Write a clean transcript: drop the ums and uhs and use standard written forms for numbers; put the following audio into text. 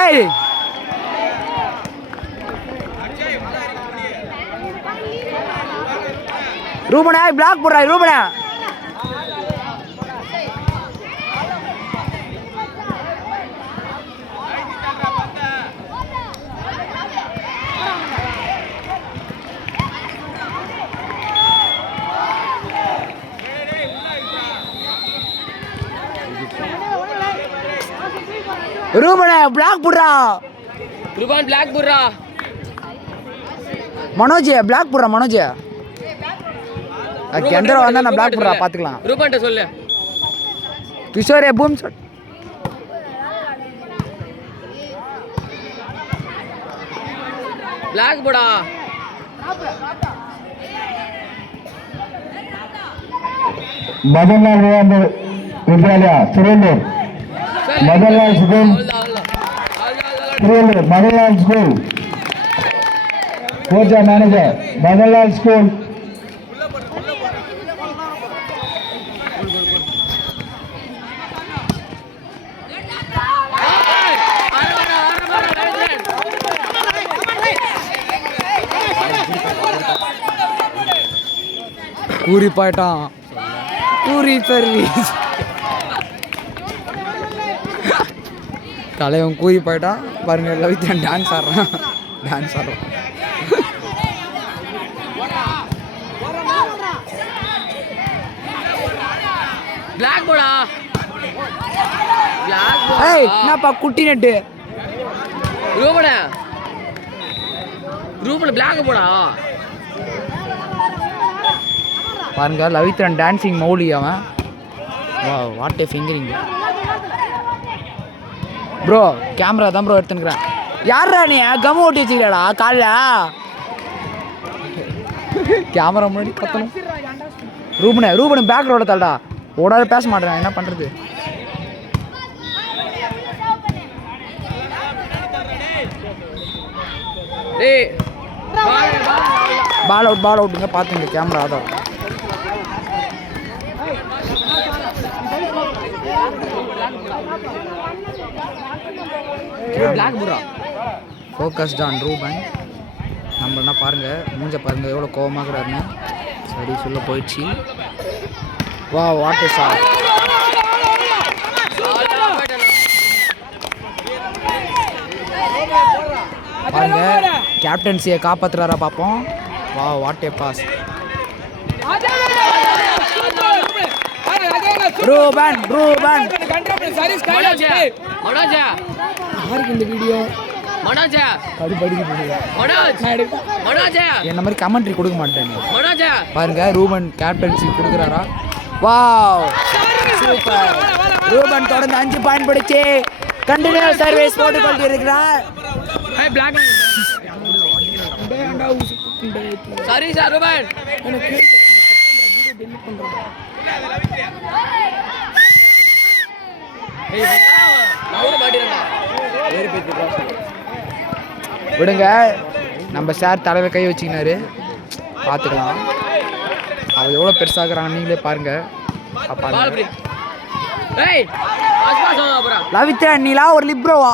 ஏய் ரூபனா பிளாக் போடுறா ரூபனா. ரூபனா பிளாக் போடுறா. ரூபான் பிளாக் போடுறா. மனோஜ் பிளாக் போடுறா. மனோஜ் கெண்டரா வந்தா நான் பிளாக் போடுறா பாத்துக்கலாம். ரூபான்ட்ட சொல்லு. கிஷோரே பூம் ஷாட். பிளாக் போடா. மதன்லால் வித்யாலயா திருவள்ளூர். மதன்லால் ஸ்கூல் திருவள்ளூர். மதன்லால் ஸ்கூல் கோச்சா மேனேஜர். மதன்லால் ஸ்கூல். கூறி போயிட்டான். கூறி சர்வீஸ் தலைவன் கூறி போயிட்டான் பாருங்க. லவித்ரன் டான்ஸ் ஆடுறான். டான்ஸ் ஆடுறான். பிளாக் போடா. பிளாக் போடா. ஏய் என்னப்பா குட்டி நெட்டு. ரூபனா ரூபனா பிளாக் போடா. பாருங்க லவித்ரன் டான்சிங் மௌலி அவன். வா what A fingering bro. Camera தான் ப்ரோ எடுத்துக்கிறேன். யாரா நீ கம் ஓட்டி வச்சுக்கிறாடா காலைல கேமரா முன்னாடி கத்தணும். ரூபனு பேக் ரோட தாடா ஓடாத பேச மாட்டேன். என்ன பண்றது. பால் அவுட்டுங்க பார்த்துங்க கேமரா அதான். பிளாக் போடா. Focused on Ruban. நம்ம என்ன பாருங்க மூஞ்ச பாருங்க எவ்வளோ கோவமாகறாருன்னு. சரி சொல்ல போயிடுச்சு. வா வாட் இஸ் ஆல். பாருங்க கேப்டன்சியை காப்பாத்துறாரா பார்ப்போம். வா what a boss. Ruban Manoj யாருக்கு இந்த வீடியோ மனோஜ் என்ன மாதிரி கமெண்ட்ரி கொடுக்க மாட்டேன். மனோஜ் பாருங்க ரூபன் கேப்டன்சி கொடுக்குறாரா. Wow super. ரூபன் தொடர்ந்து 5 பாயிண்ட் பிடிச்சு கண்டினியூஸ் சர்வீஸ் போட்டு கொண்டிருக்கிறார். Sorry sir Ruban. விடுங்க நம்ம சார் தலைவர் கை வச்சுக்கினாரு பார்த்துக்கலாம். அவள் எவ்வளோ பெருசாகிறாங்க நீங்களே பாருங்க. லவித்ரன் நீலா ஒரு லிப்ரோவா